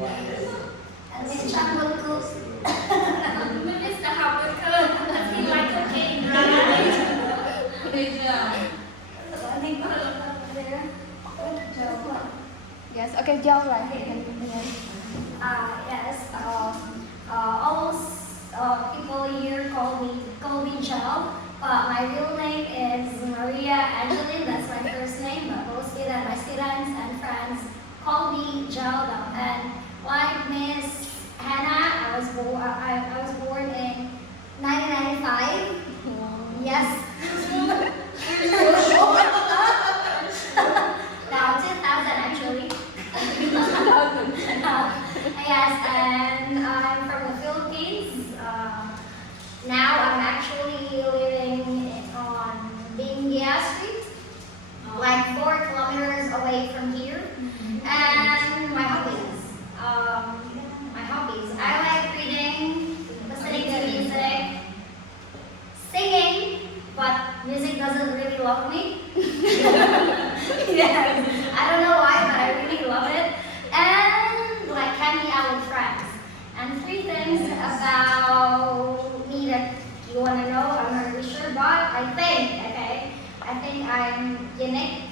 And Miss Chan will cook. Mr. Howard cook. He like cooking, right? Good job. Yes, okay, Joe, right? Yes. All people here call me Joe. But my real name is Maria Angeline. That's my first name. But my students and friends call me Joe. And like Miss Hannah, I was born in 1995. Yes. Now 2000 actually. Yes, and I'm from the Philippines. Now I'm actually living on Bingia Street, like 4 kilometers away from here. And my hobbies, I like reading, listening to music, singing, but music doesn't really love me. Yes, I don't know why, but I really love it. And like hanging out with friends. And 3 things about me that you want to know, I'm not really sure, but I think I'm unique.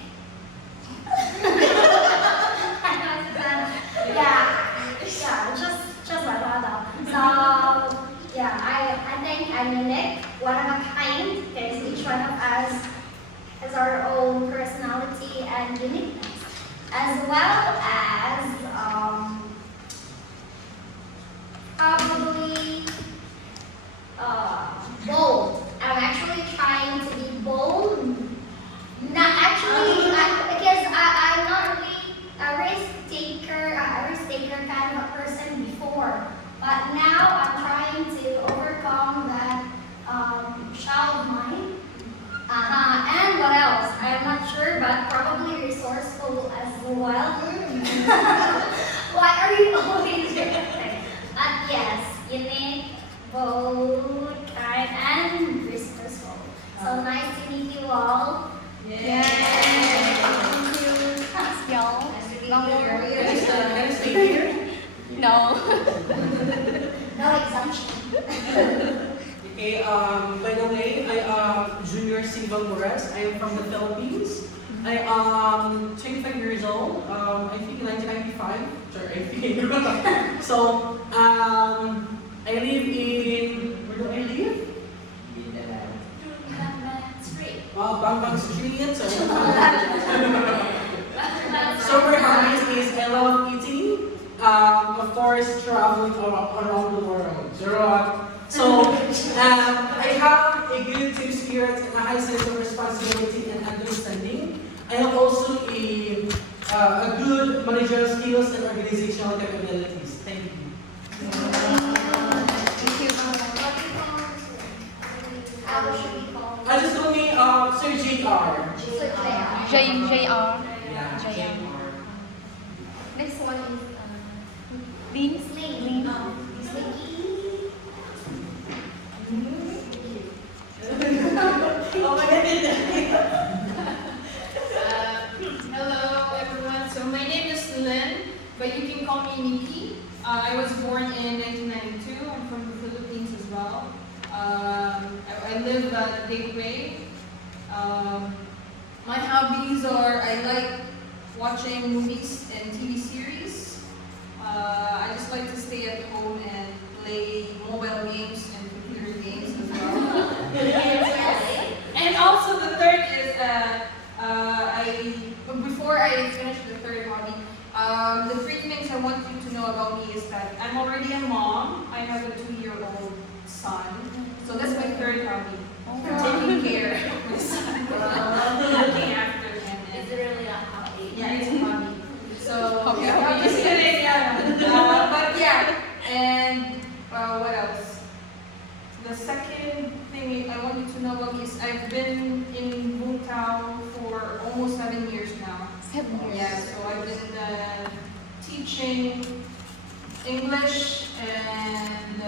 Yeah, just like that. So yeah, I think I'm unique, one of a kind, because each one of us has our own personality and uniqueness, as well as probably bold. I'm actually trying to be bold. Not actually, because I'm not really a risk taker kind of a person before. But now I'm trying to overcome that shell of mine. And what else? I'm not sure, but probably resourceful as well. Why are you always reacting? But yes, unique, bold, kind, and resourceful. So nice to meet you all. Yeah. Thank you. Thanks, y'all. Long Can I stay here? No. No exemption. Okay, by the way, I am Junior Silva Mores. I am from the Philippines. I am 25 years old. I think 1995. Sorry, I think. So, I live in, where do I live? Bang Street. So my hobbies is I love eating. Of course, traveling around the world. So, I have a good team spirit and a high sense of responsibility and understanding. I have also a good managerial skills and organizational capabilities. Thank you. Thank you. How should we call I just told me, Sir JR. JR. Yeah, JR. JR. Next one is Lin. Miss Lee. Miss Nikki. Oh my goodness. Hello everyone. So my name is Lynn, but you can call me Nikki. I was born in 1992. I'm from the Philippines as well. I live at Gateway. My hobbies are I like watching movies and TV series. I just like to stay at home and play mobile games and computer games as well. And also the third is before I finish the third hobby, the 3 things I want you to know about me is that I'm already a mom. I have a 2-year-old son. So that's my third hobby. Taking care of my son. Looking after him. It's really a hobby. Yeah, it's a hobby. So, Hobby. yeah, I'm just kidding, yeah. But yeah, and what else? The second thing I want you to know about me is I've been in Vung Tau for almost 7 years now. 7 years. Yeah, so I've been teaching English and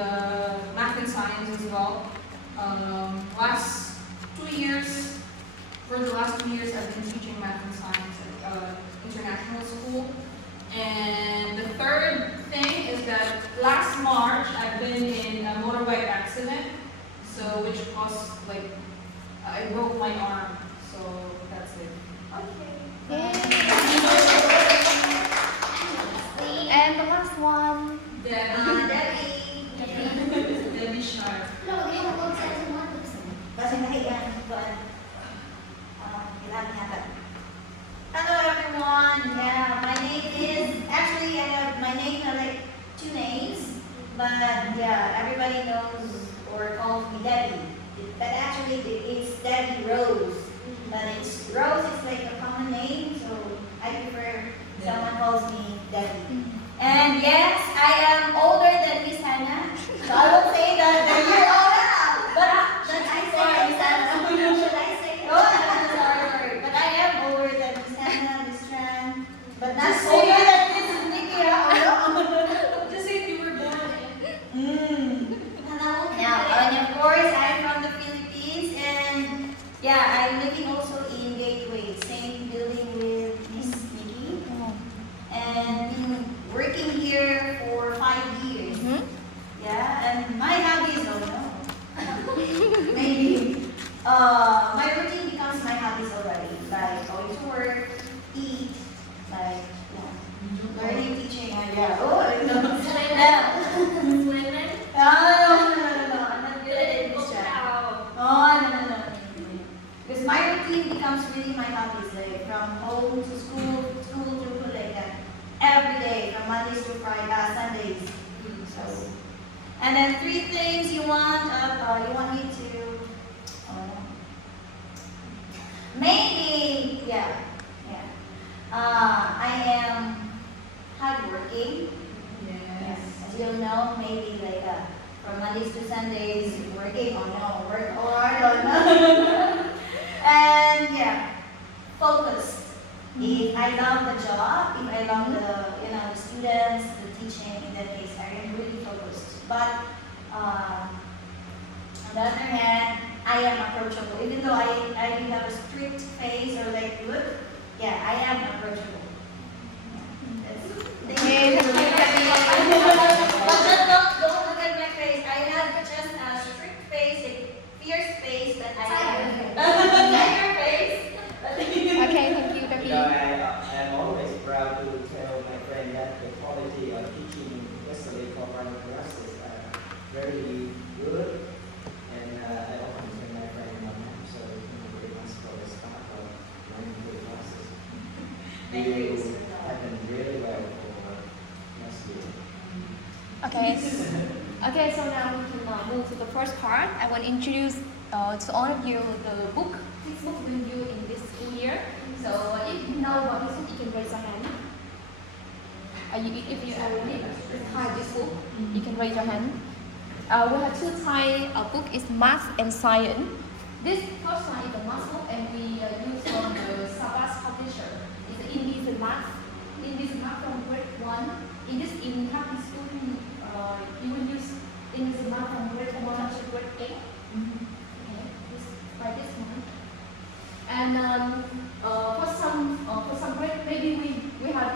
math and science as well. For the last 2 years, I've been teaching math and science at international school. And the third thing is that last March I've been in a motorbike accident, so which caused like I broke my arm. So that's it. And the last one. Debbie. Debbie Sharp. Hello everyone. Yeah, my name is actually I have my name have like two names, but yeah, everybody knows or calls me Debbie. But actually it's Debbie Rose. But it's Rose is like a common name, so I prefer someone calls me Debbie. And yes, I am older than Miss Hannah, so I will say that the year older. But that's I say Miss Hannah. Should I say? Oh, sorry. But I am older than Miss Hannah, Miss Tran. But not older than Miss Nikki. Just say you were born in. Now, and of course, I'm from the Philippines, and yeah, I'm living also in Gateway, same building with Miss Nikki, and been working here for 5 years. Yeah, and my hobbies, oh no, maybe my routine becomes my hobbies already, like going to work, eat, like learning, teaching, and yeah, oh, I know. No, I'm not good at it this time. Oh, no. Because my routine becomes really my hobbies, like from home to school to like that. Every day, from Mondays to Friday, Sundays. So, and then 3 things you want me to, maybe, yeah. I am hardworking. Yes. As you'll know, maybe like from Mondays to Sundays, working on work hard on and yeah, focused. If I love the job, if I love the students, the teaching, in that case, I am really focused. But on the other hand, I am approachable. Even though I do have a strict face or like look, yeah, I am approachable. Thank you. But just don't look at my face. I have just a strict face, a fierce face, but I have tiger face. Okay, thank you, Debbie. I am always proud to tell my friend that the quality of teaching, especially for private classes, are very good. And I often tell my friend, "Ma'am, so very much for the start of learning the classes. You have done really well for last year." Okay, so now we can move to the first part. I want to introduce to all of you the book, textbook with you in this school year. So if you know what this book, you can raise your hand. If you already tried this book, you can raise your hand. We have 2 types of book, is math and science. This first one is the math book, and we use from the Sabas publisher. It's English and math. English and math from grade 1. In happy school, you will use English and math from grade 1 to grade 8. Okay, by this one. And for some grade, maybe we have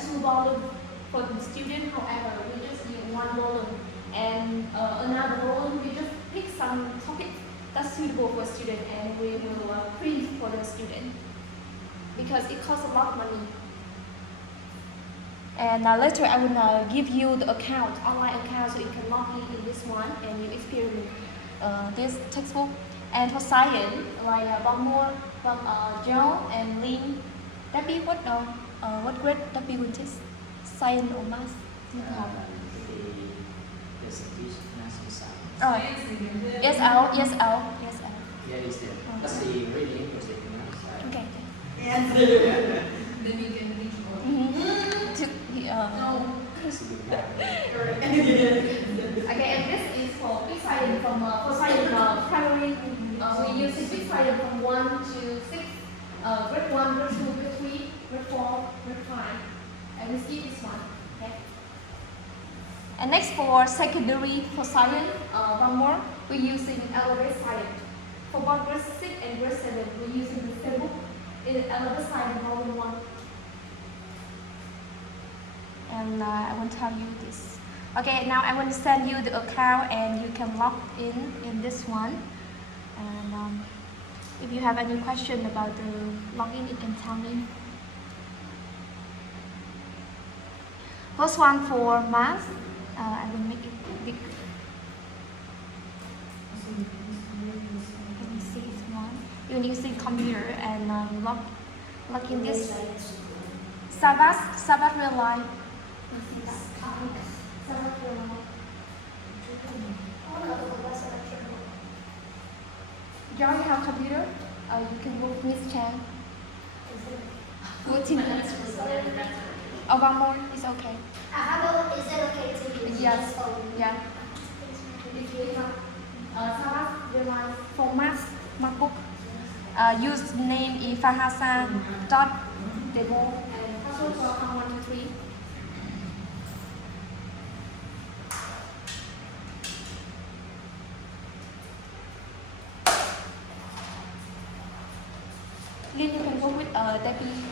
2 volumes for the student. However, we just use 1 volume, and another volume we just pick some topics that's suitable for student, and we will print for the student because it costs a lot of money. And later I will give you the account, online account, so you can log in this one and you experiment this textbook. And for science, like Bangmore, Joe and Lynn, Debbie, what grade Debbie will teach? Science or math? Yes, teach math and science. Science, nigga. Yes, L. Yeah, it's there. That's the really interesting math. Okay. Then you can reach more. No. That's a good part. Okay, and this is for big science for science primary. We use big science from 1 to 6, grade 1, grade 2, grade 3, grade 4, grade 5, and we skip this one. Okay. And next for secondary for science, one more, we're using elevated science. For both grade 6 and grade 7, we're using the same book in elevated science volume 1. and I will tell you this. Okay, now I will send you the account and you can log in this one. And if you have any question about the login, you can tell me. First one for math, I will make it big. Can you see this one? You will use the computer and log in this. Sabbath real life. You already have computer? You can go with Miss Chan. 14 minutes. Oh, one more is okay. How about, is it okay to use Yes. this phone? Yeah. Sabbath real life for math MacBook. Use name is Fahasa dot demo and password for account 1, 2, 3. Lin, you can go with Debbie.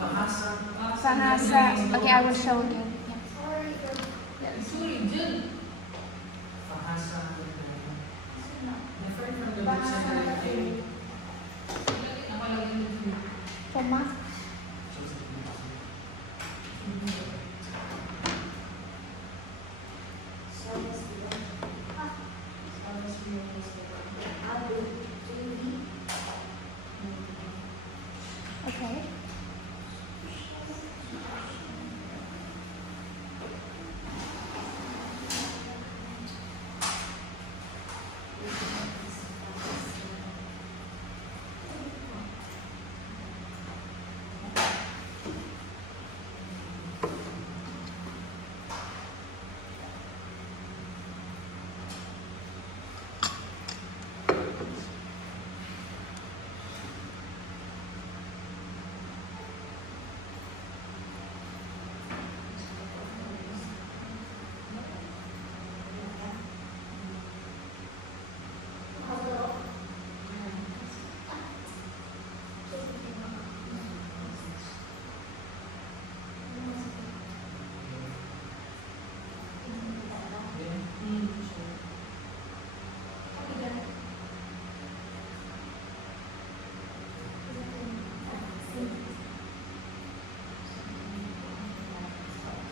Bahasa. Okay, I will show you. For math. Okay.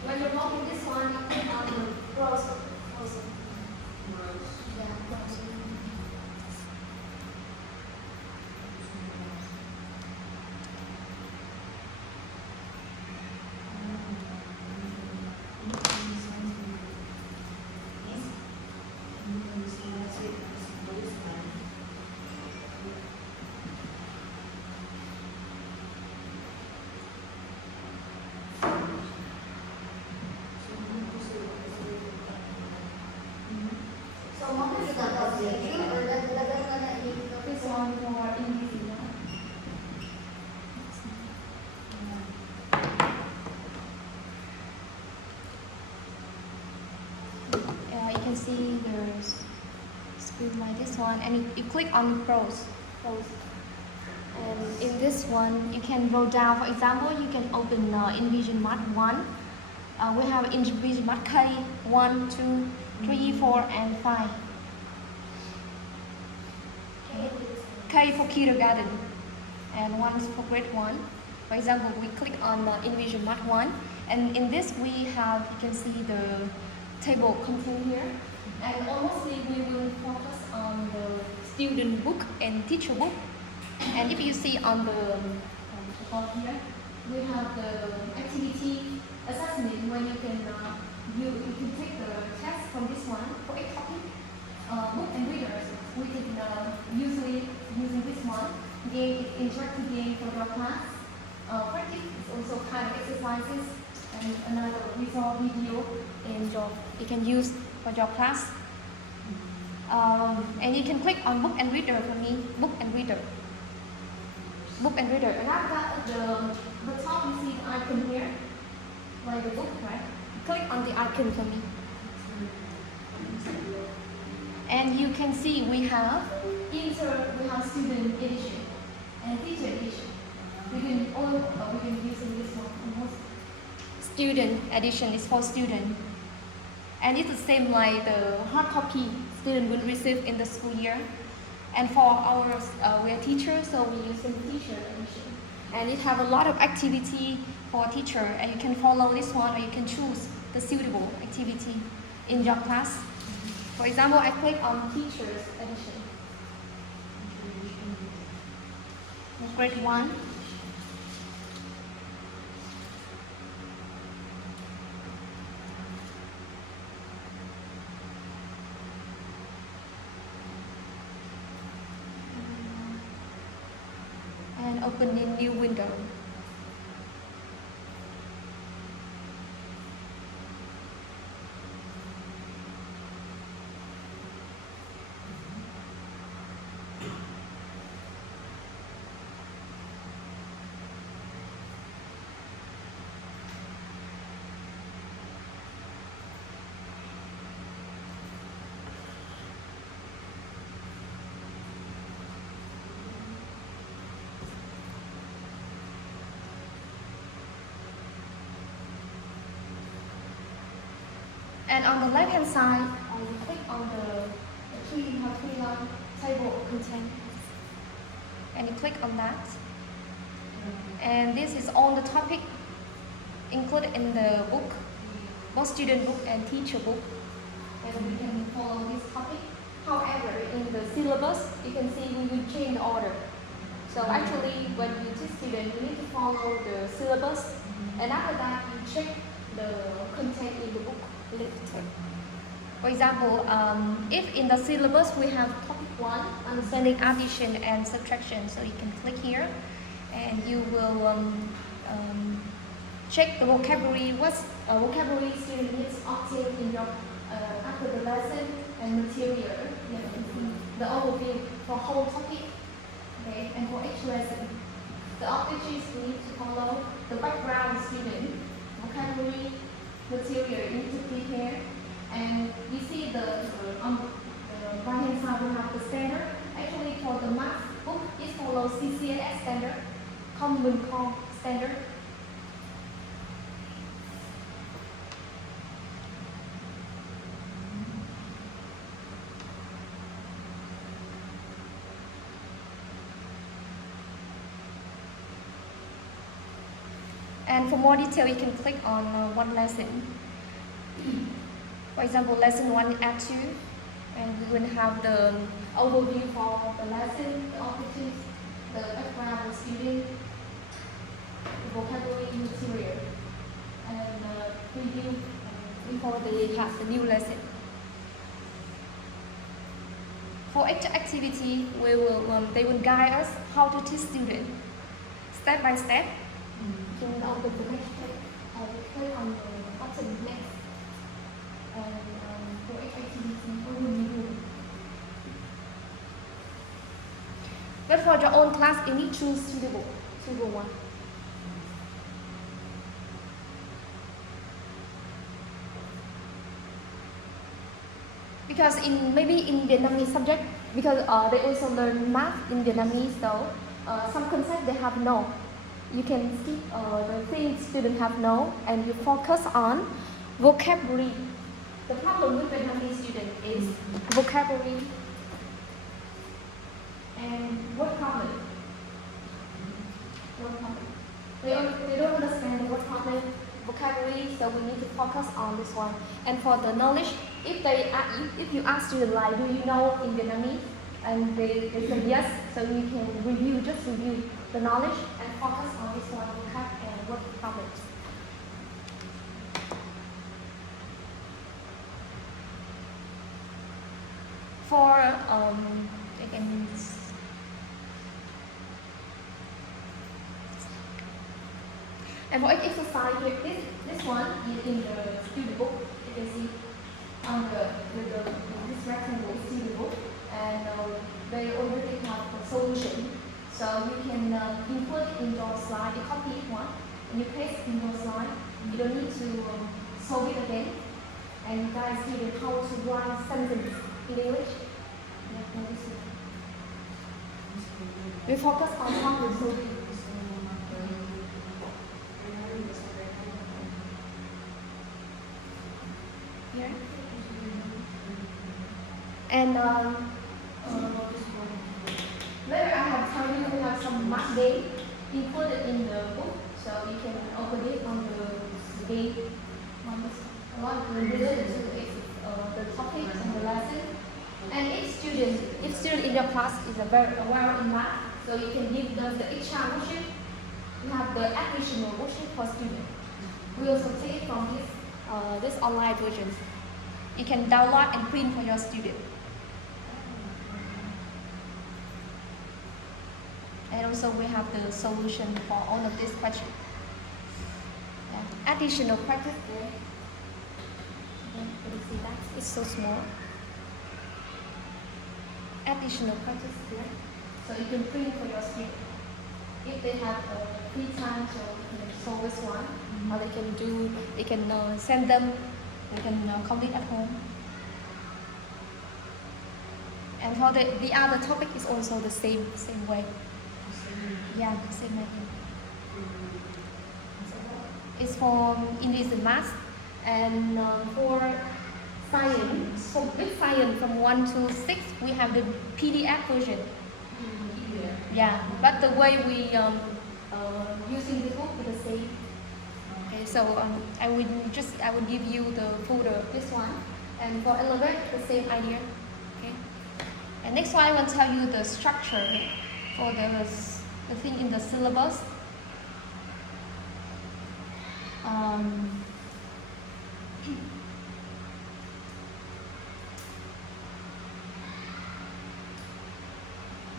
When you're walking this one, you click on the browser. Yeah, browser. So, mama sudah tahu schedule or dagdagan ka na ini? This one for English. You can see there's screen like this one, and you click on pros. And in this one, you can go down. For example, you can open InVision Math 1. We have InVision Math K 1, 2, 3, 4, and 5. K for kindergarten, and 1 is for grade 1. For example, we click on InVision Math 1, and in this we have, you can see the table content here. And mostly we will focus on the student book and teacher book. And if you see on the here, we have the activity assessment when you can take the test from this one for a topic, book and readers. We can usually using this one. Game is interactive game for your class. Practice is also kind of exercises and another visual video and you can use for your class. And you can click on book and reader for me, book and reader. book and reader. And after that, at the top you see the icon here, like the book, right? Click on the icon for me. And you can see we have student edition and teacher edition. We can use this one. Student edition is for student. And it's the same like the hard copy student will receive in the school year. And for our we are teachers, so we use the teacher edition. And it have a lot of activity for teacher, and you can follow this one, or you can choose the suitable activity in your class. For example, I click on teachers edition. Grade 1. And open a new window. And on the left hand side, I will click on the three-line table of content. And you click on that. And this is all the topic included in the book, both student book and teacher book. And we can follow this topic. However, in the syllabus, you can see we will change the order. So actually, when you teach students, you need to follow the syllabus. And after that, you check the content in the book later. For example, if in the syllabus we have topic 1, understanding addition and subtraction, so you can click here and you will check the vocabulary, what vocabulary student needs obtain in your after the lesson and material. You can see the overview for whole topic, okay, and for each lesson. The objectives we need to follow, the background student, vocabulary, material you need to prepare, and you see on the right hand side we have the standard. Actually, for the math book, it follows CCNS standard, Common Core standard. And for more detail, you can click on one lesson. For example, lesson 1 at 2, and we will have the overview for the lesson, the objectives, the background of the student, the vocabulary material, and preview before they have the new lesson. For each activity, they will guide us how to teach students step by step. You can open the next page. I will click on the button next. And for each activity, what will you do? But for your own class, you need to choose suitable one. Because maybe in Vietnamese subject, because they also learn math in Vietnamese, so some concepts they have no. You can skip the things students have no, and you focus on vocabulary. The problem with Vietnamese students is vocabulary and word problem. They don't understand the word problem, vocabulary, so we need to focus on this one. And for the knowledge, if you ask students like, do you know in Vietnamese? And they say yes, so you can just review the knowledge and focus on this one, vocab and word problems. For and for each exercise here, this one is in the student book. You can see on this rectangle is student book, and they already have the solution. So you can input in your slide, you copy one, and you paste in your slide. You don't need to solve it again. And guys, you how to write sentence in English. Yeah, let me see. We focus on how to solve it. Here. And later I have told you we have some mark day included in the book, so you can open it on the day. A lot related to the topic and the lesson. And each student in your class is very aware in math, so you can give them the extra worksheet. We have the additional worksheet for students. We also take it from this online version. You can download and print for your student. And also we have the solution for all of these questions. Yeah. Additional practice there. Can you see that? It's so small. Additional practice here. So you can print for your student. If they have free time, so you can solve this one. Or they can send them, they can complete at home. And for the other topic is also the same way. Yeah, same way. It's for English and math. And for science, for big science from 1 to 6, we have the PDF version. Yeah, but the way we using the book is the same. Okay, so I will give you the folder, this one, and for Elevate, the same idea. Okay, and next one I will tell you the structure for the thing in the syllabus.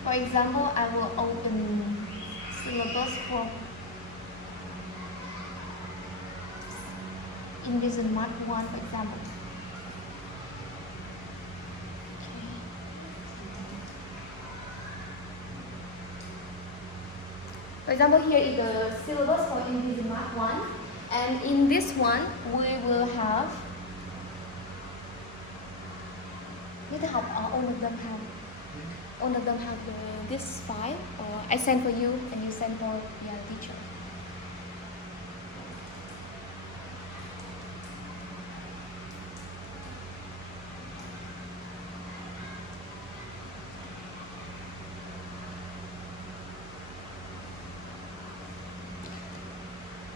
For example, I will open syllabus for English and Math 1, for example. For example, here is the syllabus for English and Math 1, and in this one, we will have all of them have this file, or I send for you and you send for your teacher.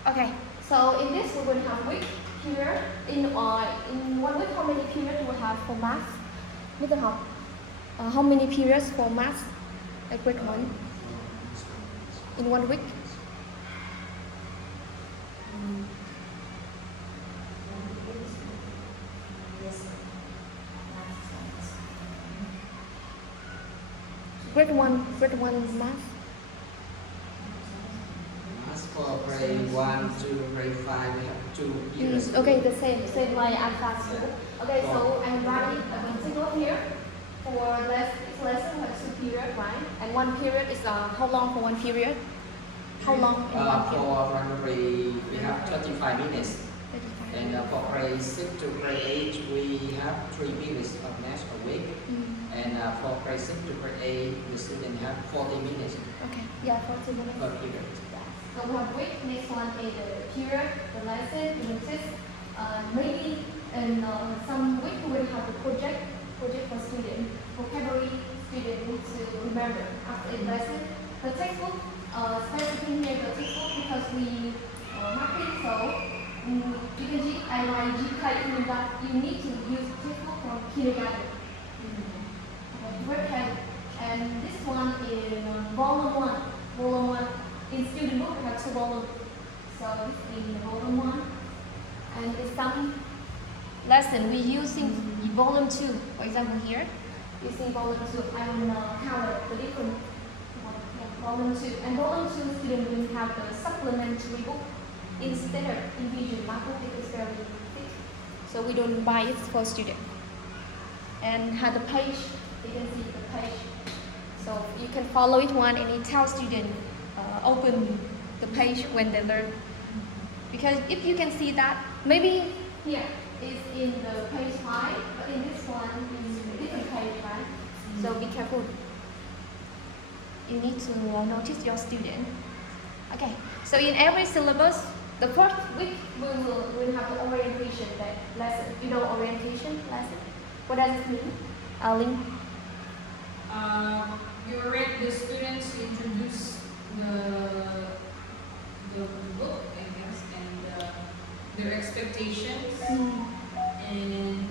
Okay, so in this we will have week period. In 1 week, how many periods we have for math? How many periods for math? Like grade 1? In 1 week? Grade 1 math? For grade 1 to grade 5, we have 2 years. Okay, the same like Alpha school. Okay, so I'm writing a single here for lesson like 2 period, right? And 1 period is how long for 1 period? How long in 1 period? For primary, we have 25 minutes. 35. And for grade 6 to grade 8, we have 3 minutes of math a week. And for grade 6 to grade 8, the student have 40 minutes Okay, yeah, 40 minutes. per period. So we have week, next one is the period, the lesson, the test. Maybe in some week we will have the project for student, vocabulary student need to remember after a lesson. The textbook, specifically here the textbook because we mark it so you can see I like you need to use textbook from kindergarten. Okay, and this one is volume 1. Volume 1. In student book, we have 2 volumes. So this is volume 1. And in some lesson, we're using volume 2. For example, here, using volume 2, I will count the different volume 2. And volume 2 student will have the supplementary book instead of individual math book because it's very thick. So we don't buy it for student. And have the page, you can see the page. So you can follow it one and it tells student open the page when they learn. Because if you can see that, maybe here is in the page 5, but in this one is a different page, right? So be careful. You need to notice your student. Okay, so in every syllabus, the first week we'll have the orientation lesson. You know orientation lesson? What does it mean? Lin? You direct the students to introduce the book, I guess, and their expectations, and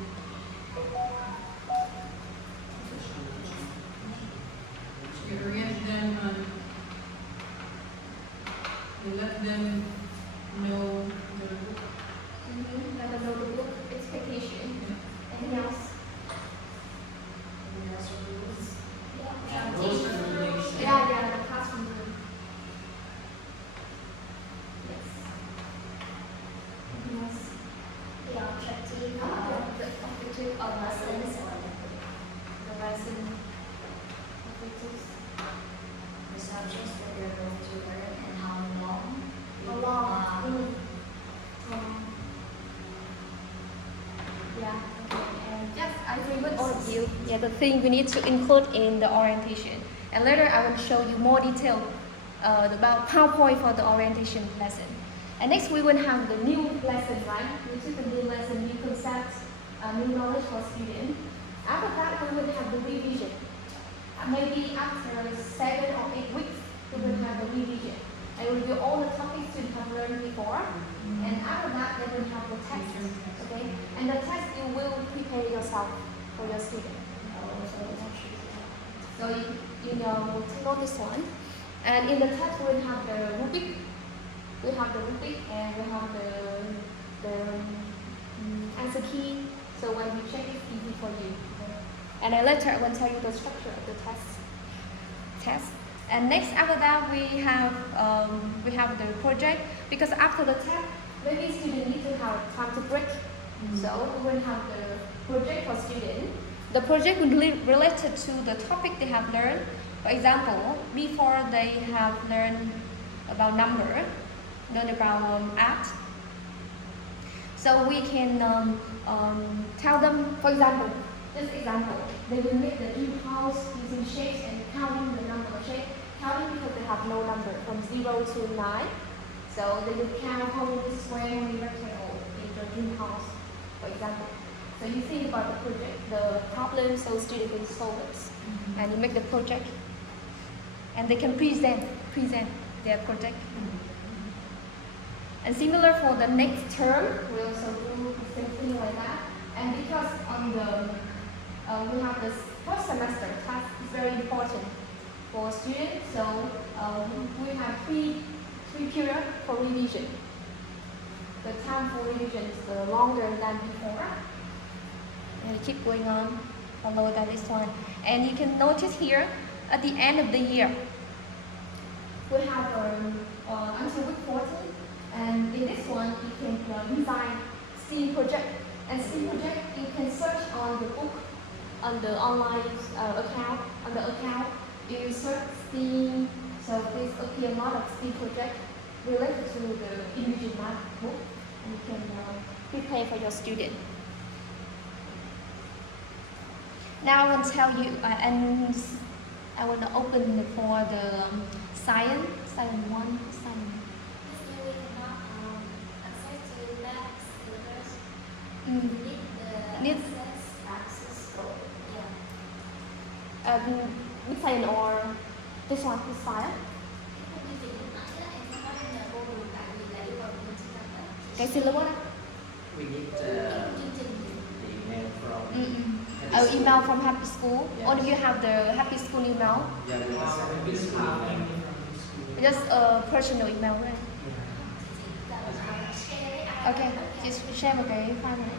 you orient them on, you let them know the book. Let them know the book expectation. Anything else? Rules and regulations. Yeah, the classroom room. Yes. Anything else? The objective The objective of lessons. The lesson objectives. the subjects that they're going to learn and how long. How long? Yeah, okay. And yes, I agree with all of you. Yeah, the thing we need to include in the orientation. And later I will show you more detail about PowerPoint for the orientation lesson. And next we will have the new lesson, right? Which is the new lesson, new concepts, new knowledge for students. After that we will have the revision. Maybe after 7 or 8 weeks, we will have the revision. I will review all the topics you have learned before. And after that, they will have the test. Okay? And the test you will prepare yourself for your student. So you know, take note this one. And in the test, we will have the rubric. We have the rubric and we have the answer key. So when you check, it's easy for you. And then later, I will tell you the structure of the test. And next, after that, we have the project, because after the test, maybe students need to have time to break. So we will have the project for students. The project will be related to the topic they have learned. For example, before they have learned about number, learn about art. So we can tell them, for example, this example, they will make the in-house using shapes and counting the number of shapes. Counting because they have no number from 0 to 9. So they will count how many square, how many rectangle in the in-house, for example. So you think about the project, the problem, so students can solve it. And you make the project. And they can present their project. And similar for the next term, we also do the same thing like that. And because on the we have this first semester task is very important for students, so we have three periods for revision. The time for revision is longer than before. And we keep going on, follow that this one. And you can notice here, at the end of the year, we have until week 14. And in this one, you can design STEAM project. And STEAM project, you can search on the book, on the online account, you search STEAM, so there's appear a lot of STEAM project related to the English math book, and you can prepare for your student. Now I will tell you, and I want to open for the science 1, science. If you cannot access to math syllabus, Need access code. Yeah. Which science or this one, this file? Cái syllabus á? We need the email from Email from Happy School. Yes. Or do you have the Happy School email? Yeah, we must have We this just have email. anything from school. Just a personal email, right? Yeah. Okay, just share một cái file này.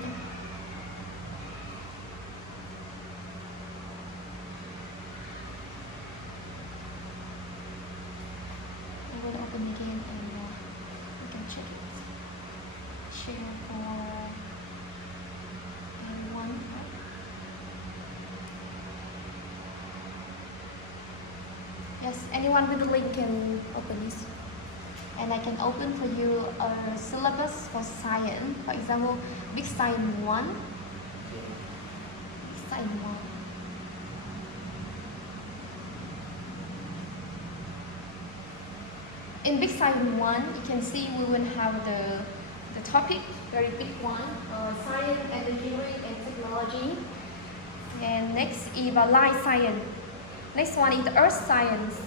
I will open again and you can check it. Share for everyone. Yes, anyone with the link can open this. And I can open for you a syllabus for science. For example, Big Science 1. Big Science 1. In Big Science 1, you can see we will have the topic, very big one, science, engineering, and technology. And next is life science. Next one is the earth science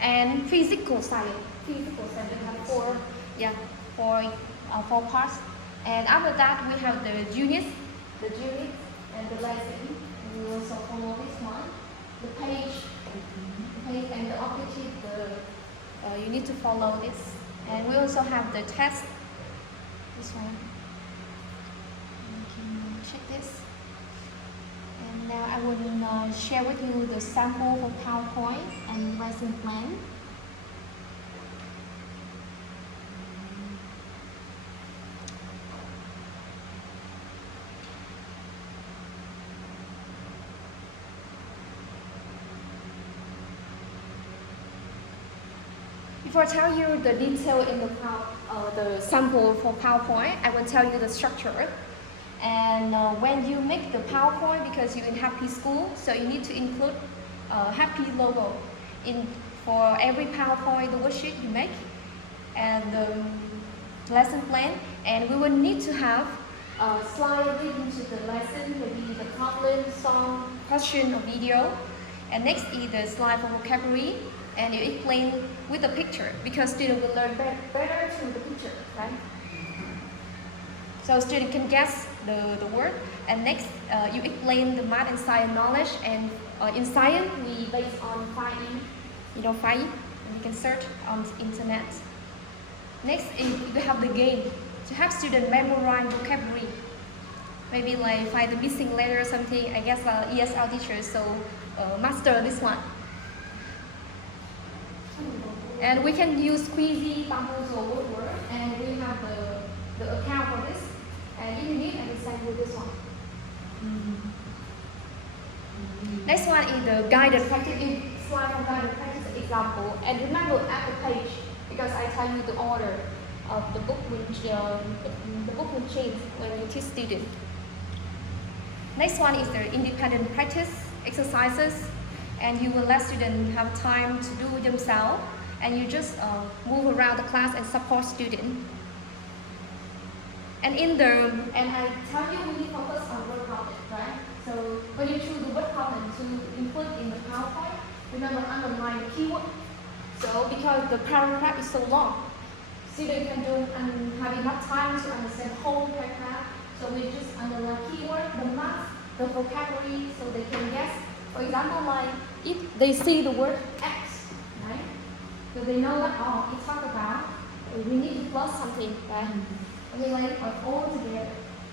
and physical science. Physical science, we have four parts. And after that, we have the units and the lesson. And we also follow this one, the page and the objective. You need to follow this. And we also have the test. This one. You can check this. And now I will share with you the sample for PowerPoint and lesson plan. Before I tell you the detail in the sample for PowerPoint, I will tell you the structure. And when you make the PowerPoint, because you're in Happy School, so you need to include Happy logo for every PowerPoint, the worksheet you make, and the lesson plan. And we will need to have a slide leading to the lesson, maybe the problem, song, question, or video. And next is the slide for vocabulary. And you explain with the picture, because students will learn better through the picture, right? So students can guess the word. And next, you explain the math and science knowledge. And in science, we base on 5E, you know 5E, and you can search on the internet. Next, we have the game to have students memorize vocabulary. Maybe like find the missing letter or something. I guess ESL teachers so master this one. And we can use Quizy, Tamus, or Woodward, and we have the account for this. And if you need, I will send you this one. Next one is the guided practice, slide from guided practice example. And remember at the page, because I tell you the order of the book will change when you teach students. Next one is the independent practice exercises, and you will let students have time to do themselves. And you just move around the class and support students. And I tell you we need to focus on word problem, right? So when you choose the word problem to input in the PowerPoint, remember underline the keyword. So because the paragraph is so long, students can do and have enough time to understand the whole paragraph. So we just underline keyword, the math, the vocabulary, so they can guess. For example, like if they see the word X, right? So they know that, it's talk about, we need to plus something, right? Okay, like all together.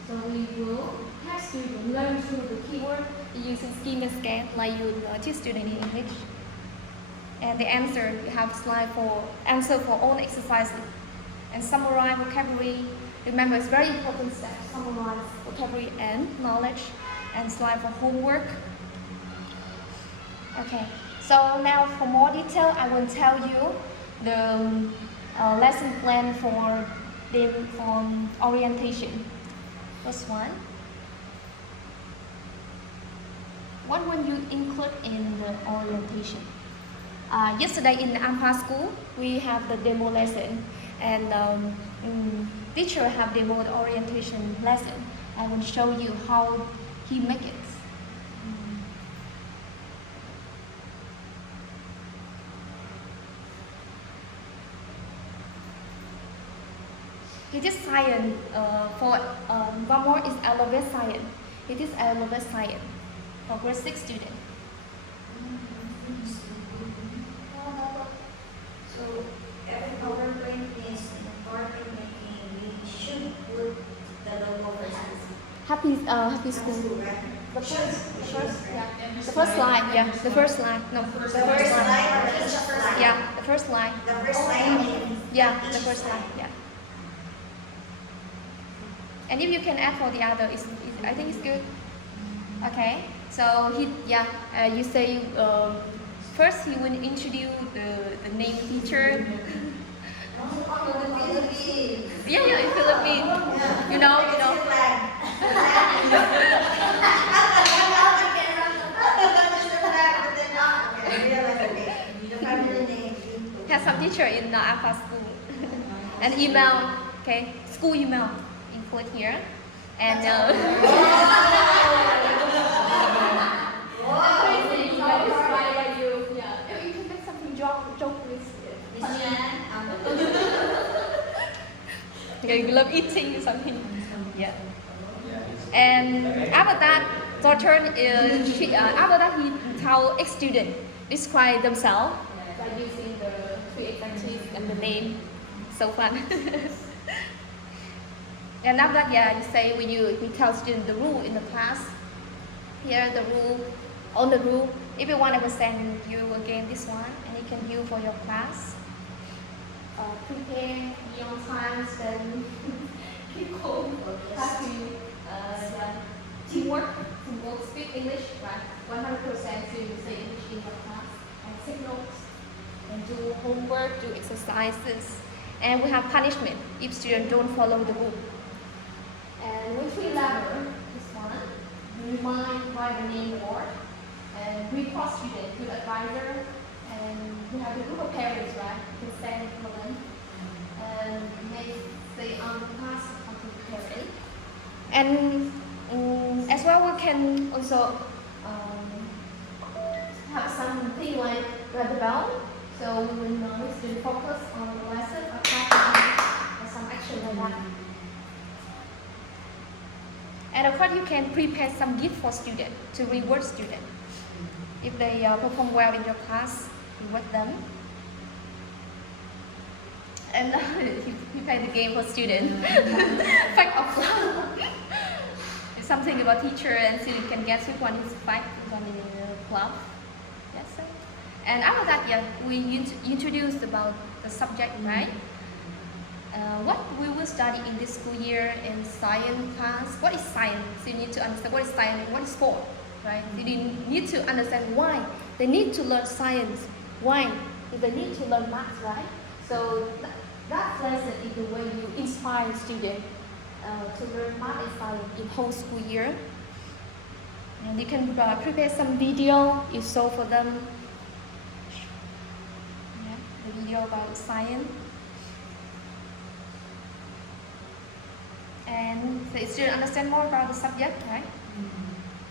So we will have students learn through the keyword using scheme and scan, like you teach students in English. And the answer, you have slide for answer for all exercises. And summarize vocabulary. Remember, it's very important step, summarize vocabulary and knowledge. And slide for homework. Okay. So now for more detail, I will tell you the lesson plan for orientation. First one. What will you include in the orientation? Yesterday in the AMPA school, we have the demo lesson, and teacher have demo the orientation lesson. I will show you how he make it. It is science. For one more is elevated science. It is elevated science for grade 6 student. So every PowerPoint is PowerPoint making. We should put the logo first. Happy school. Right? The first slide, yeah. The first slide. No, the first slide. Or just the first slide? Yeah, the first slide. The first slide. Yeah, the first slide. Yeah. And if you can add for the other, I think it's good. Okay. So you say first he will introduce the name teacher. Philippines. Yeah, in Philippines. You know. Has some teacher in Alpha school. And email, okay, school email include here. And you can make something joke with okay, you love eating or something. Yeah. And after that, your turn is after that he tell each student describe themselves by using the three adjectives and the name. So fun. And after that, yeah, you say we tell students the rule in the class. Here the rule, on the rule. If you want, I will send you again this one, and you can use for your class. Prepare, be on time, then people have to teamwork, speak English, right? 100% to say English in your class, and take notes, and do homework, do exercises, and we have punishment if students don't follow the rule. And with three letter, this one, remind by the name board, and report student to advisor, and we have the group of parents, right? You can send for them, and make the class of the parent. And as well, we can also have something like the bell, so we will know student focus on the lesson or class or some action like that. And of course, you can prepare some gift for students to reward students. If they perform well in your class, reward them. And you play the game for students. Fact of love. It's something about teacher and student can guess which one is fact, which one is love. Yes, sir. And after that, yeah, we introduced about the subject, right? What we will study in this school year in science class. What is science? You need to understand what is science and what is sport, right? You need to understand why they need to learn science, why they need to learn math, right? So that lesson is the way you inspire students to learn math and science in whole school year. And you can prepare some video you show for them. Yeah, the video about science. And the student understand more about the subject, right?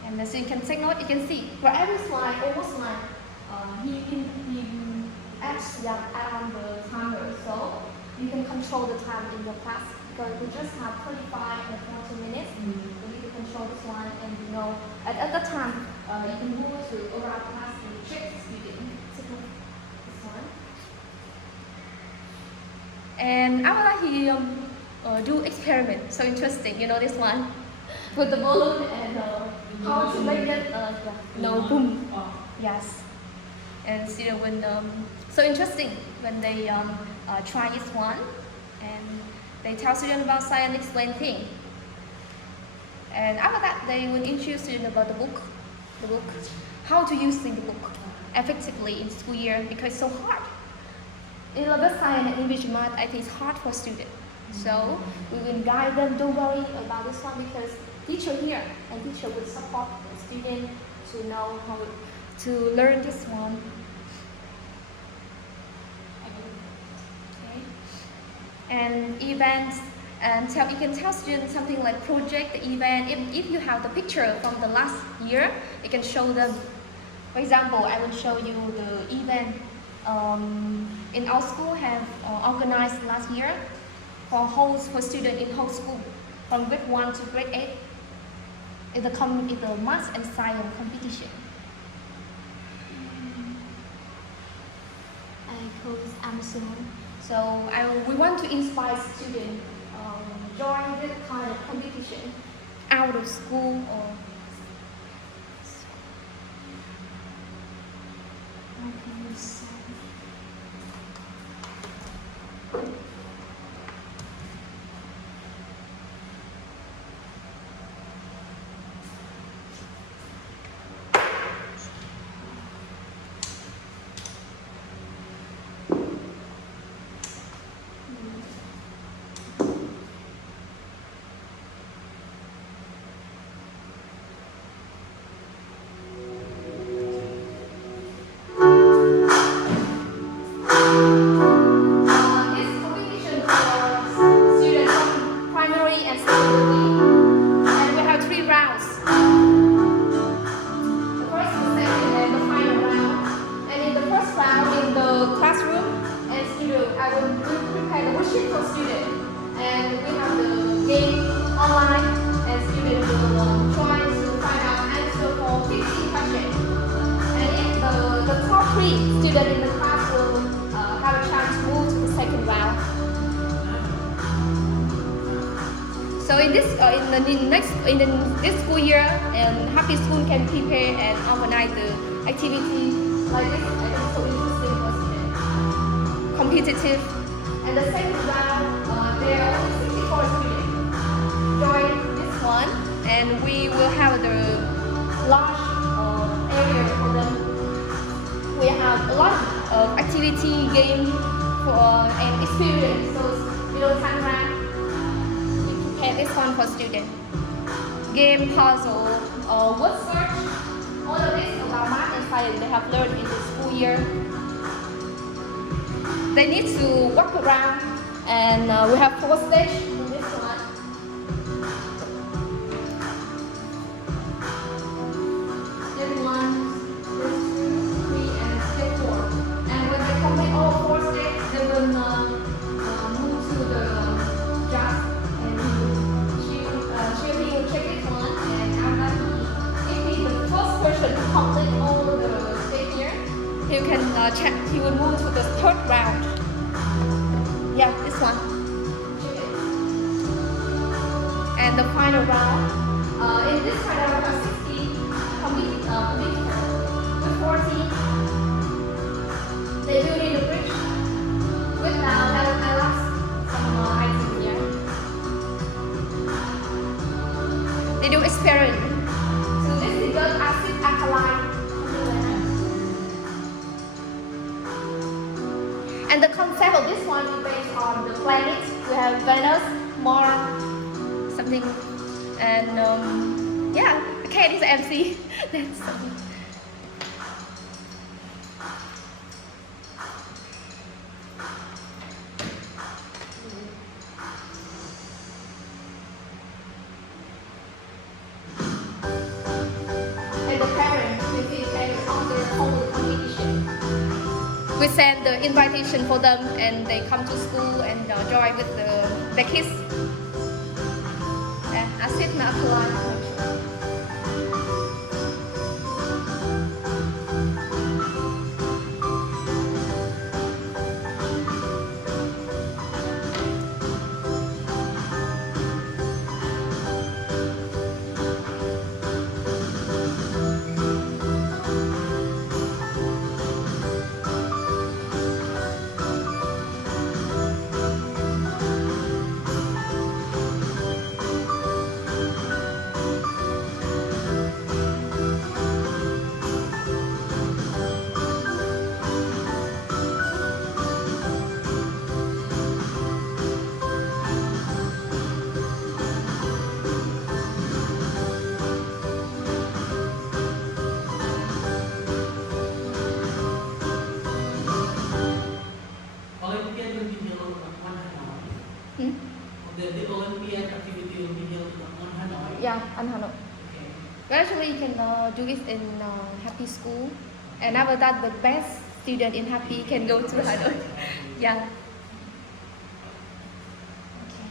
And the student can take note. You can see for every slide, almost slide, he adds around the timer, so you can control the time in your class because we just have 35 and 40 minutes. So you can control this one, and you know at that time you can move to around class and check the student. This one. And after that, he do experiment. So interesting, you know this one with the balloon and how to make it boom. Yes, and student when so interesting when they try this one and they tell students about science, explain things. And after that, they will introduce students about the book, how to use the book effectively in school year because it's so hard. In level science and English math, I think it's hard for students. So we will guide them. Don't worry about this one because teacher here and teacher will support the student to know how to learn this one. Okay. And events, and you can tell students something like project, the event. If you have the picture from the last year, you can show them. For example, I will show you the event in our school have organized last year for students in whole school from grade 1 to grade 8. It's the math and science competition. I close Amazon. So we want to inspire students join this kind of competition out of school or. happy student in the class will have a chance to move to the second round. So in this this school year, happy school can prepare and organize the activity like this. I think so interesting for students. Competitive. And the second round, there are only 64 students join this one, and we will have the large area for them. We have a lot of activity, game, and experience. So time round. Okay, this one for students. Game, puzzle, word search, all of this about math and science they have learned in the school year. They need to walk around, and we have 4 stages in this one. Step 1, step 2, 3, and step 4. And when they complete all 4 steps, they will move to the judge. She will check this one, and after if he the first person to complete all the steps here, he can check. He will move to the third round. Yeah, this one. Check it. And the final round. In this final round, we have 60 competitors with 40. They build in the bridge with some items here. They do experiment. So this is the acid alkaline. And the concept of this one is based on the planets. We have Venus, Mars, something, and yeah, okay, this is MC. That's something. And the parents, we see parents on the whole competition. We send the invitation for them, and they come to school and join with the kids. Acid alkaline. The Olympiad activity will be held on Hanoi. Yeah, on Hanoi. Okay. We actually can do it in Happy School, and after that, the best student in Happy can go to Hanoi. Yeah. Okay.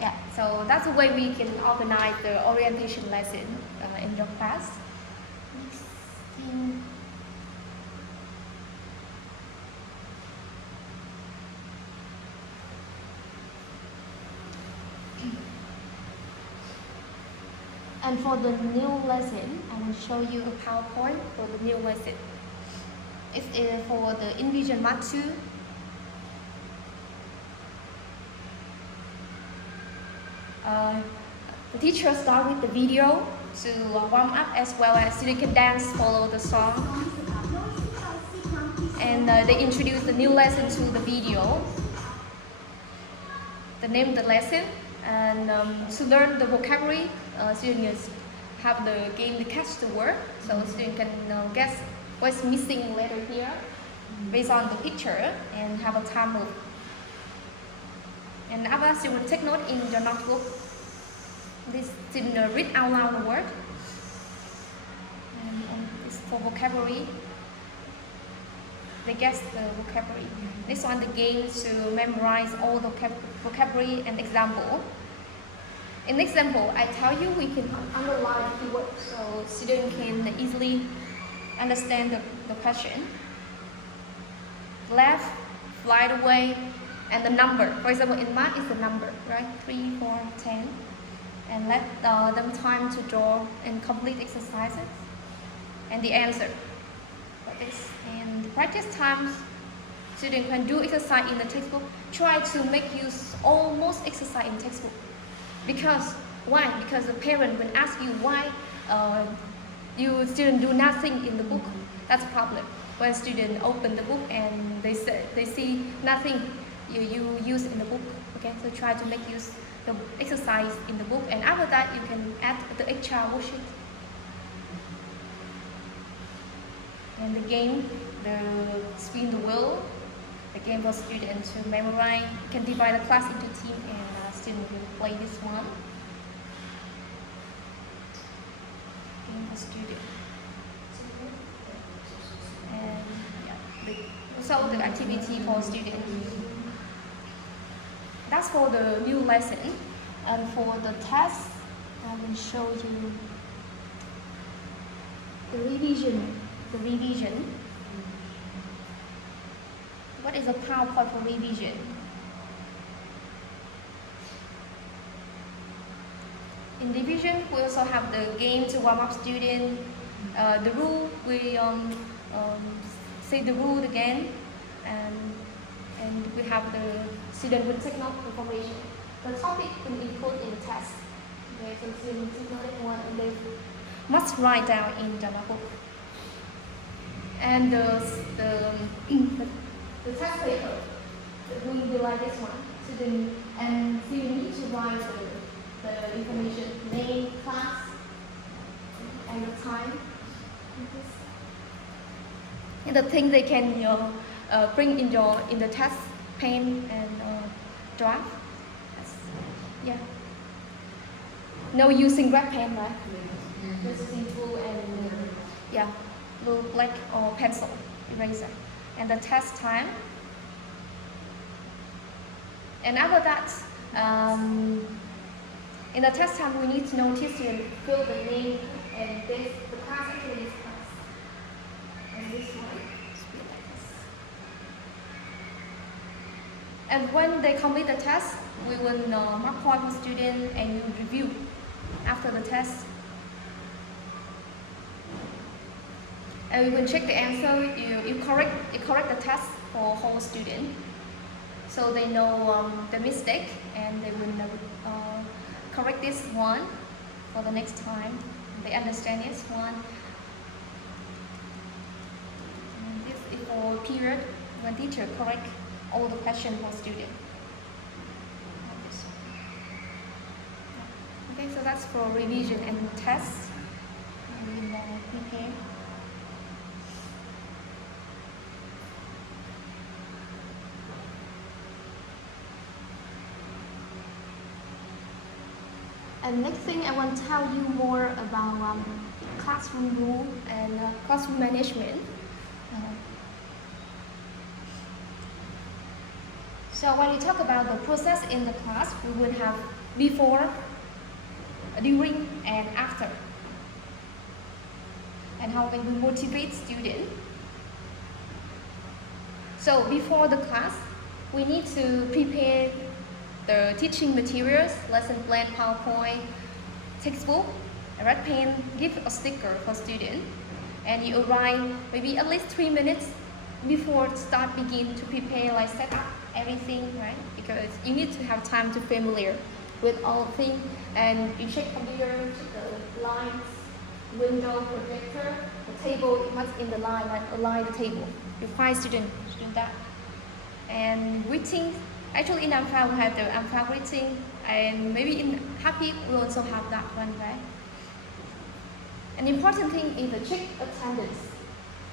Yeah. So that's the way we can organize the orientation lesson in your class. Next thing. And for the new lesson, I will show you a PowerPoint for the new lesson. It's for the Envision Math 2. The teacher start with the video to warm up, as well as students can dance, follow the song. And they introduce the new lesson to the video. The name of the lesson. And to learn the vocabulary, students have the game to catch the word, so students can guess what's missing letter here based on the picture and have a time loop. And after you will take note in your notebook. This student read out loud the word. And it's for vocabulary. They guess the vocabulary. This one, the game to memorize all the vocabulary and example. In example, I tell you we can underline keywords so student can easily understand the question. Left, fly away, and the number. For example, in math is the number, right? 3, 4, 10. And let them time to draw and complete exercises. And the answer. Like this. And the practice times, student can do exercise in the textbook. Try to make use almost exercise in textbook. Because why? Because the parent will ask you why you student do nothing in the book. That's a problem. When students open the book and they see nothing you use in the book. Okay, so try to make use the exercise in the book, and after that you can add the extra worksheet. And the game, the spin the wheel, the game for students to memorize. You can divide the class into team, and students will play this one. Game for students. And also the activity for students. That's for the new lesson. And for the test, I will show you the revision. The revision. What is a PowerPoint for revision? In revision, we also have the game to warm up students. The rule, we say the rule again, and we have the student will take note information. The topic will include in the test. Okay, so students one and they must write down in the notebook. And the test paper will be like this one. And so you need to write the information, name, class, and the time. And the thing they can bring in the test pen and draft. Yeah. No using red pen, right? Just simple and yeah, blue, black or pencil eraser. And the test time. And after that, in the test time, we need to notice and fill the name and this the class actually is class. And this one. And when they complete the test, we will mark point for student and you review after the test. And we will check the answer. You correct the test for whole student, so they know the mistake and they will correct this one for the next time. They understand this one. And this is for period when teacher correct all the question for student. Okay, so that's for revision and test. And prepare. And next thing I want to tell you more about classroom rule and classroom management. So when we talk about the process in the class, we would have before, during, and after. And how can we motivate students? So before the class, we need to prepare the teaching materials, lesson plan, PowerPoint, textbook, a red pen, give a sticker for student, and you arrive maybe at least 3 minutes before begin to prepare, like set up everything, right? Because you need to have time to familiar with all things, and you check computer, check the lines, window, projector, the table, it must in the line, like align the table. You find student that. And greeting, actually in AMFA we have the AMFA greeting, and maybe in Happy we also have that one, right? An important thing is the check attendance.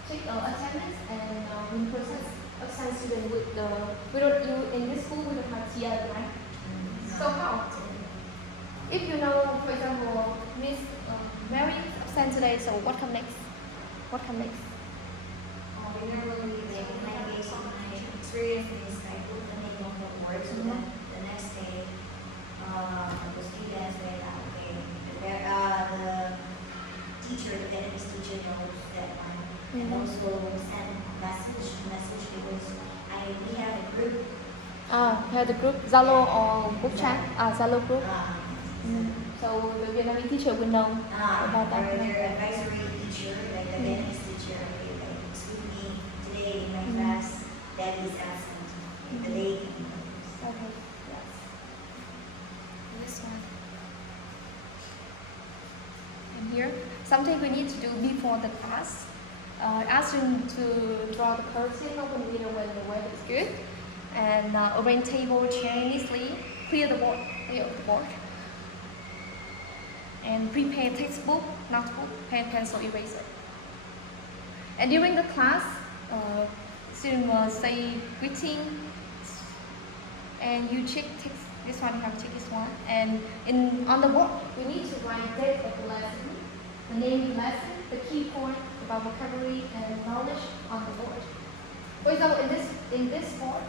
Check attendance and in process assign student with the, we don't do in this school we don't have TI, right? So how? If you know, for example, Miss Mary is absent today, so what come next? What come next? We normally, like, in my case, my experience is I put the name of the board so that the next day, the students may We have the group Zalo or group chat. Zalo group. So the Vietnamese teacher will know about that. Or their advisory teacher, like the Vietnamese teacher, like, excuse me, today in my class, that is absent. Like the lady. Okay. Yes. This one. And here, something we need to do before the class. Ask them to draw the curtain, open window when the weather is good, and arrange table, chair neatly, clear the board, and prepare textbook, notebook, pen, pencil, eraser. And during the class, students will say greeting, and you check text. This one you have to check this one, and on the board we need to write date of the lesson, the name of the lesson, the key point about vocabulary and knowledge on the board. For example, in this board,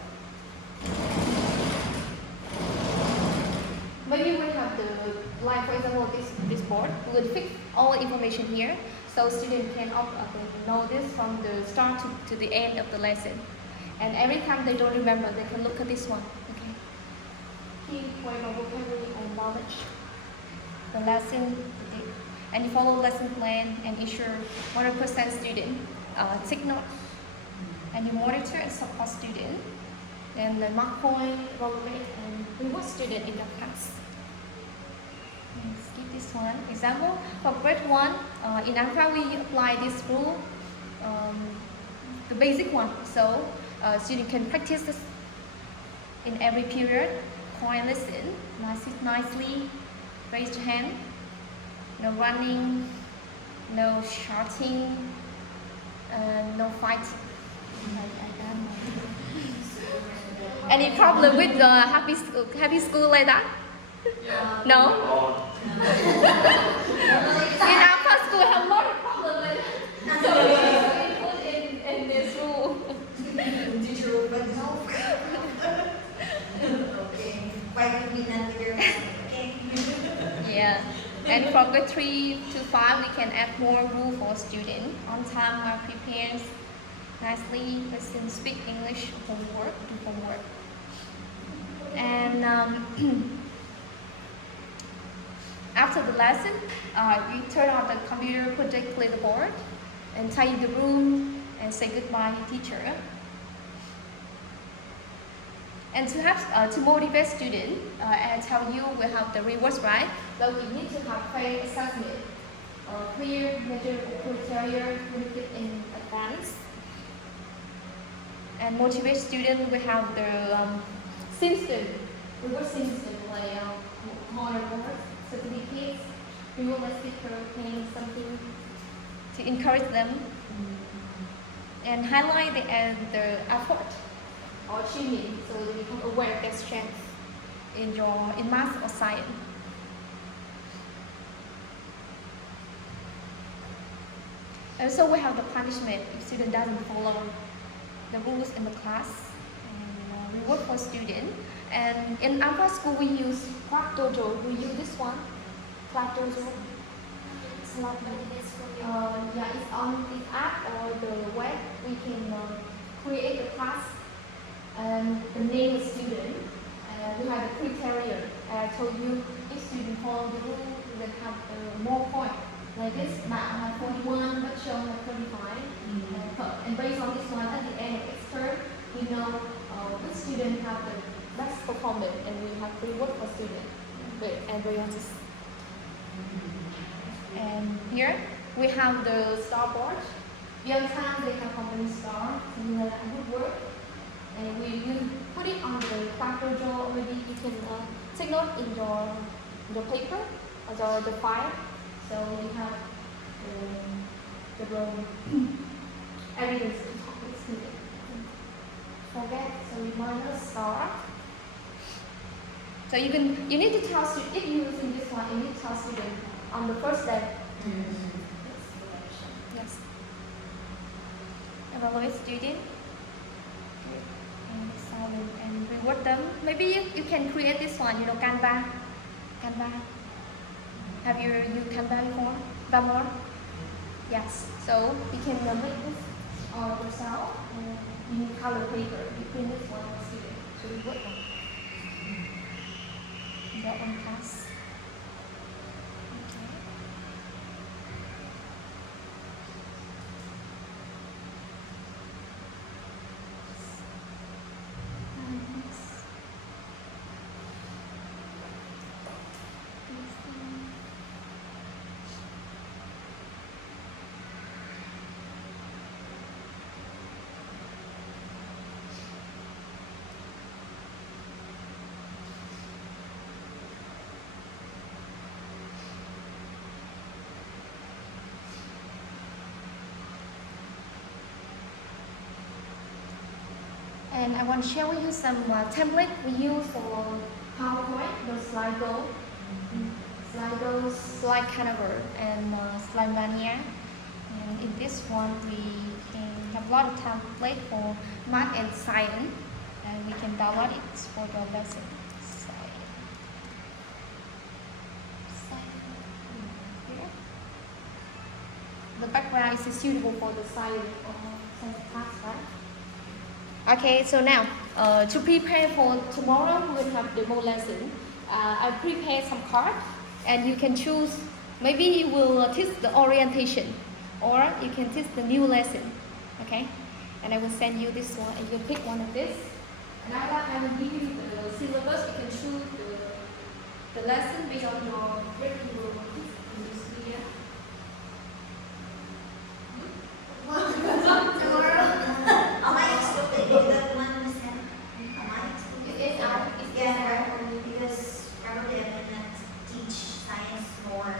maybe we have the, like for example, this board, we will fix all information here, so students can know this from the start to the end of the lesson. And every time they don't remember, they can look at this one. Okay. Key point of vocabulary and knowledge. The lesson, the date. And you follow lesson plan and ensure 100% student take notes. And you monitor and support student. Then the mark point, evaluate, and reward student in the class. And skip this one. Example, for grade 1, in Alpha we apply this rule, the basic one. So student can practice this in every period. Quiet listen, sit nicely, raise your hand, no running, no shouting, no fighting. Any problem with the happy school like that? No? In Alpha school, we have a lot of problems with that. So we put in this rule. Teacher will but no. Okay. Why would we not with your lesson? Okay. Yeah. And from grade 3 to 5, we can add more rule for students. On time, while prepares nicely, listen, speak English, homework, do homework. And after the lesson, we turn on the computer, project, play the board, and tidy the room, and say goodbye to teacher. And to motivate students, I tell you we have the rewards, right? So we need to have fair assessment, clear measurable criteria communicate in advance. And motivate students, we have the system, reward system like honor board, certificates, reward sticker, paying something to encourage them, and highlight the effort or achievement, so they become aware of their strength in math or science. And so we have the punishment if student doesn't follow the rules in the class, and reward for student. And in Alpha school we use Clap Dojo. We use this one, Clap Dojo. It's not yeah, it's on the app or the web. We can create the class and the name of student. We have the criteria. I told you if student follow the rule, we will have more points. Like this, Mạo have 41, but Show have 35. And based on this one, at the end of each term, we know which student have the best performance, and we have reward for student. And very honest. And here we have the star board. Young time they have company star, something like that, good work. And you put it on the Clap Dojo already. You can take note in your paper or the file. So you have the evidence to talk with student. Forget, so reminder star. So you need to tell student, if you're using this one, you need to tell student on the first day. Yes. Evaluate student. And reward them. Maybe you can create this one, Canva. Have you used Canva before? Canva? Yes. So you can make this yourself. You need color paper. You print this one for students to reward them. your own class. Okay. And I want to share with you some template we use for PowerPoint, the Slido, Slide Canva, and Slide Mania. And in this one, we can have a lot of template for math and science, and we can download it for the lesson. Here. The background is suitable for the science class, right? Okay, so now to prepare for tomorrow, we will have demo lesson. I prepared some cards, and you can choose. Maybe you will teach the orientation, or you can teach the new lesson. Okay, and I will send you this one, and you pick one of this. And I will give you the syllabus. You can choose the lesson based on your regular in this video. Am I excluded? Is that 1%? Am I excluded? It's out. Yeah, right. Because probably I will not teach science more.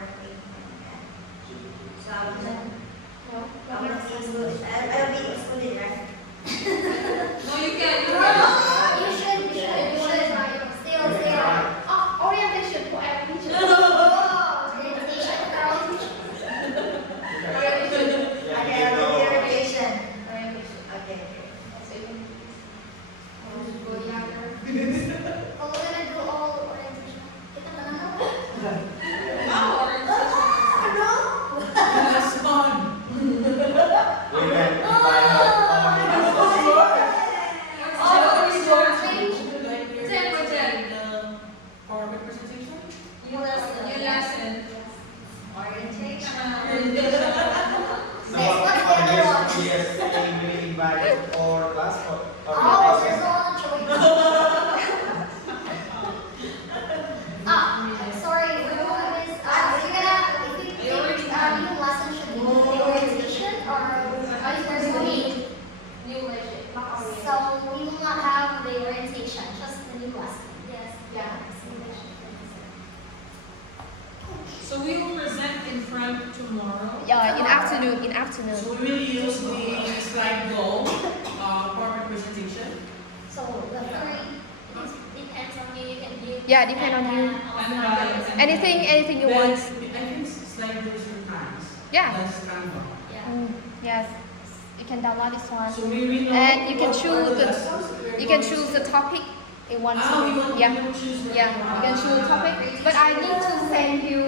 So I will not be excluded. I'll be excluded, right? No, you can. You should. Still. Orientation for every teacher. Orientation for all teachers. Okay, I'll do the orientation. Okay. Oh, we're gonna do all orientation. Kita menang. Last one. We can divide up on The PowerPoint presentation. New lesson. Orientation. So What's the on other this, one? we are saying we divide all class or Oh, there's no choice. Sorry, we're doing this. If you think new lesson should be the orientation, or is there no need? New lesson, not orientation. So we will not have the orientation, just the new lesson. Yes. Yeah. So we will present in front tomorrow. Yeah, in afternoon. So we will use the slide goal PowerPoint presentation. So the three, it depends on you. You can do. Yeah, depend on you. Anything you Then, want. I think slide goals times. Yeah. That's Canva. Yeah. Yes. You can download this one. So we will know And you can what choose are the- lessons we're You can going choose the topic you want Ah, we to. will Yeah. choose Yeah, you can choose the topic. But I need to send you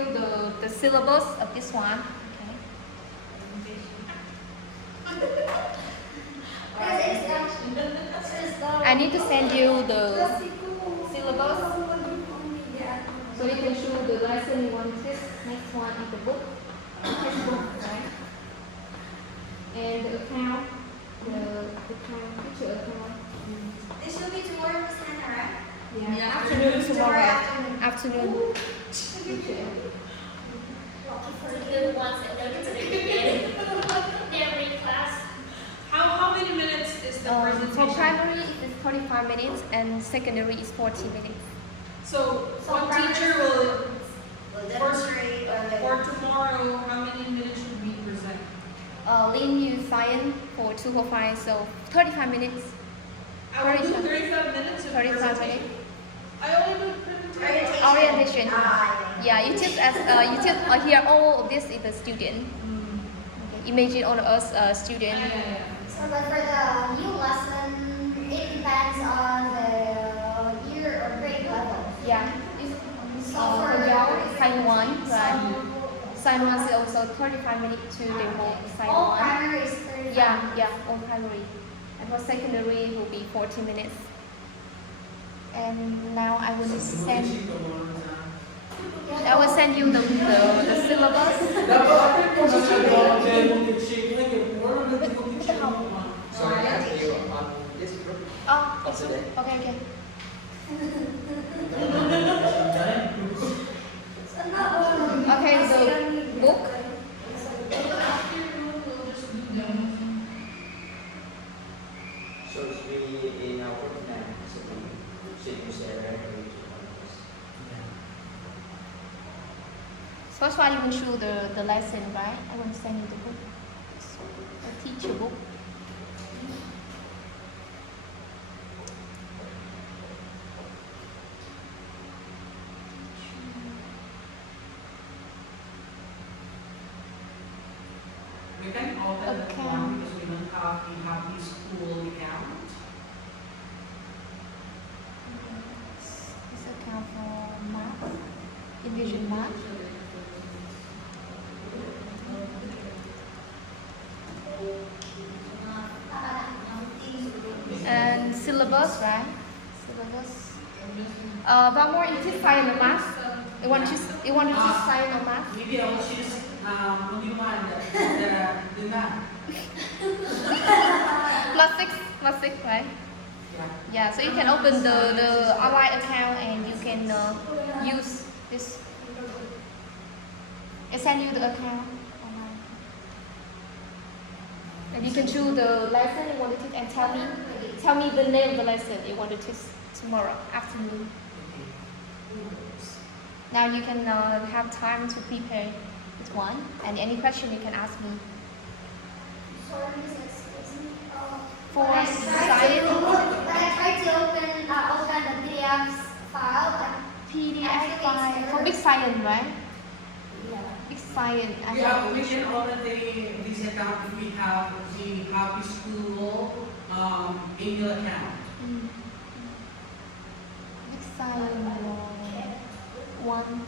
the syllabus of this one. I need to send you the syllabus. So you can choose the lesson you want to teach. Next one is the book. Textbook, right? And the account, teacher account. This will be tomorrow, Miss Hannah, right? Yeah, afternoon tomorrow. afternoon. Afternoon. Lucky for the ones that go to the beginning. Every class. How many minutes is the For presentation? primary is 45 minutes and secondary is 40 minutes. So So one primary teacher will, We'll demonstrate for tomorrow, how many minutes should we present? Lin use science for 205, so 35 minutes. I will do 35 35 minutes of 35 presentation. minutes. I only do presentation. Orientation. Ah, Yeah, you teach as you teach here all of this is the student. Okay. Imagine all of us student. Yeah. So but for the new lesson, it depends on the year or grade level. Yeah. So for Sign one, right? Sign one is also 35 minutes to demo sign all one. primary is 35. Yeah, all primary. And for secondary will be 40 minutes. And now I will So we will send achieve the one I will send you the syllabus. Dapat ako sa multi-check. Like, or multi-check naman. So I have you on this group Oh, of today. okay, okay. Okay, so book. So it's really in our group now. So we should use the referee to one of us. First one, you will show the lesson, right? I will send you the book, the teacher book. We can open that Okay. one because we don't have a happy school account. This account for math, English math. And syllabus, right? Syllabus. But more it is science or math. You want to choose science or math? Maybe I will choose only one, the math. Plus six, right? Yeah. Yeah, so you can open the online account and you can use this. I send you the account online. And you can choose the lesson you want to teach and tell me the name of the lesson you want to teach tomorrow afternoon. Now you can have time to prepare this one, and any question you can ask me. Sorry, excuse me. For When I science, tried to open the PDF file, PDF file for big science, right? yeah. Big science. I We have can open this account if we have the happy school email account. Mm. Big science one.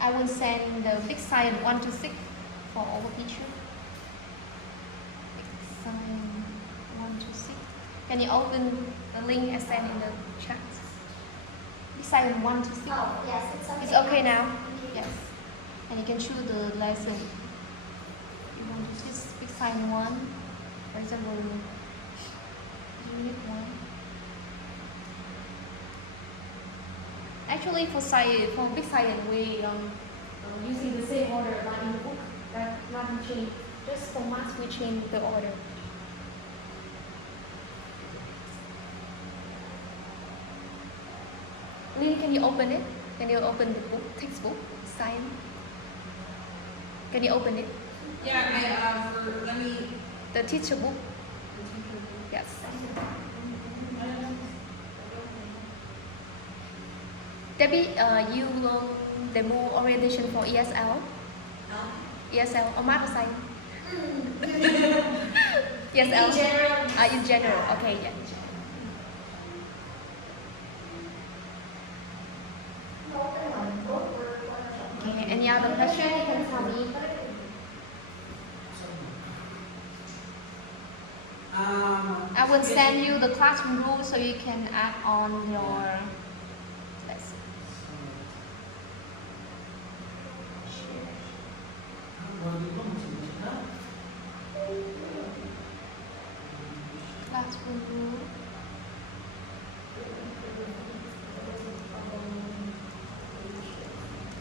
I will send the big science 1 to 6 for all teachers. Big science 1 to 6. Can you open the link and send in the chat? Big science 1 to 6. Oh, yes, it's okay. It's okay now? Yes. And you can choose the lesson. You want to choose big science 1, for example, unit 1. Actually, for science, for big science, we using the same order like in the book. That nothing changed. Just for math, we change the order. Lynn, can you open it? Can you open the book, textbook, science? Can you open it? Yeah, let me. The teacher book? Yes. Debbie, you will demo orientation for ESL? ESL or math or science? ESL? In general. In general, okay, yeah. Okay, any other question you can tell me? I will send you the classroom rules so you can add on your lesson. Classroom rule.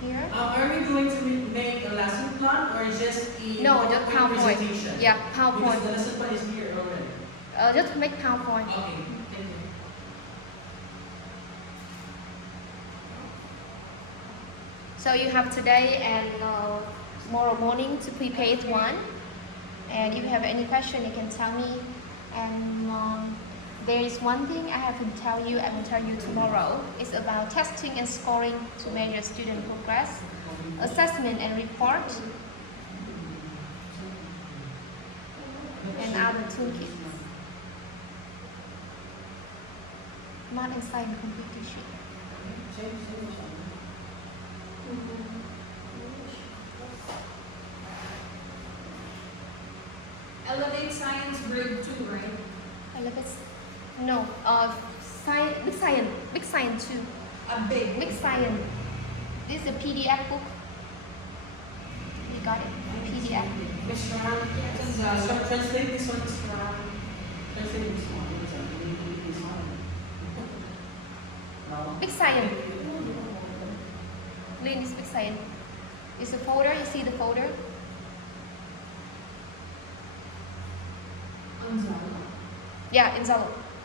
Here? Are we going to make a lesson plan or just a No, just PowerPoint. presentation? Yeah, Because PowerPoint. the lesson plan is here already. Just make PowerPoint. Okay, thank you. So you have today and tomorrow morning to prepare it one. And if you have any question, you can tell me. And there is one thing I have to tell you. I will tell you tomorrow. It's about testing and scoring to measure student progress, assessment and report, and other toolkits. Math and science competition. Elevate Science Grade 2, right? Elevate No, science, big science too. A big. Big science. This is a PDF book. You got it? PDF. Miss Ram, so translate this one, Miss Ram. Translate this one. This one. No. Big science. Lynn is big science. It's a folder. You see the folder? Yeah, in Zalo.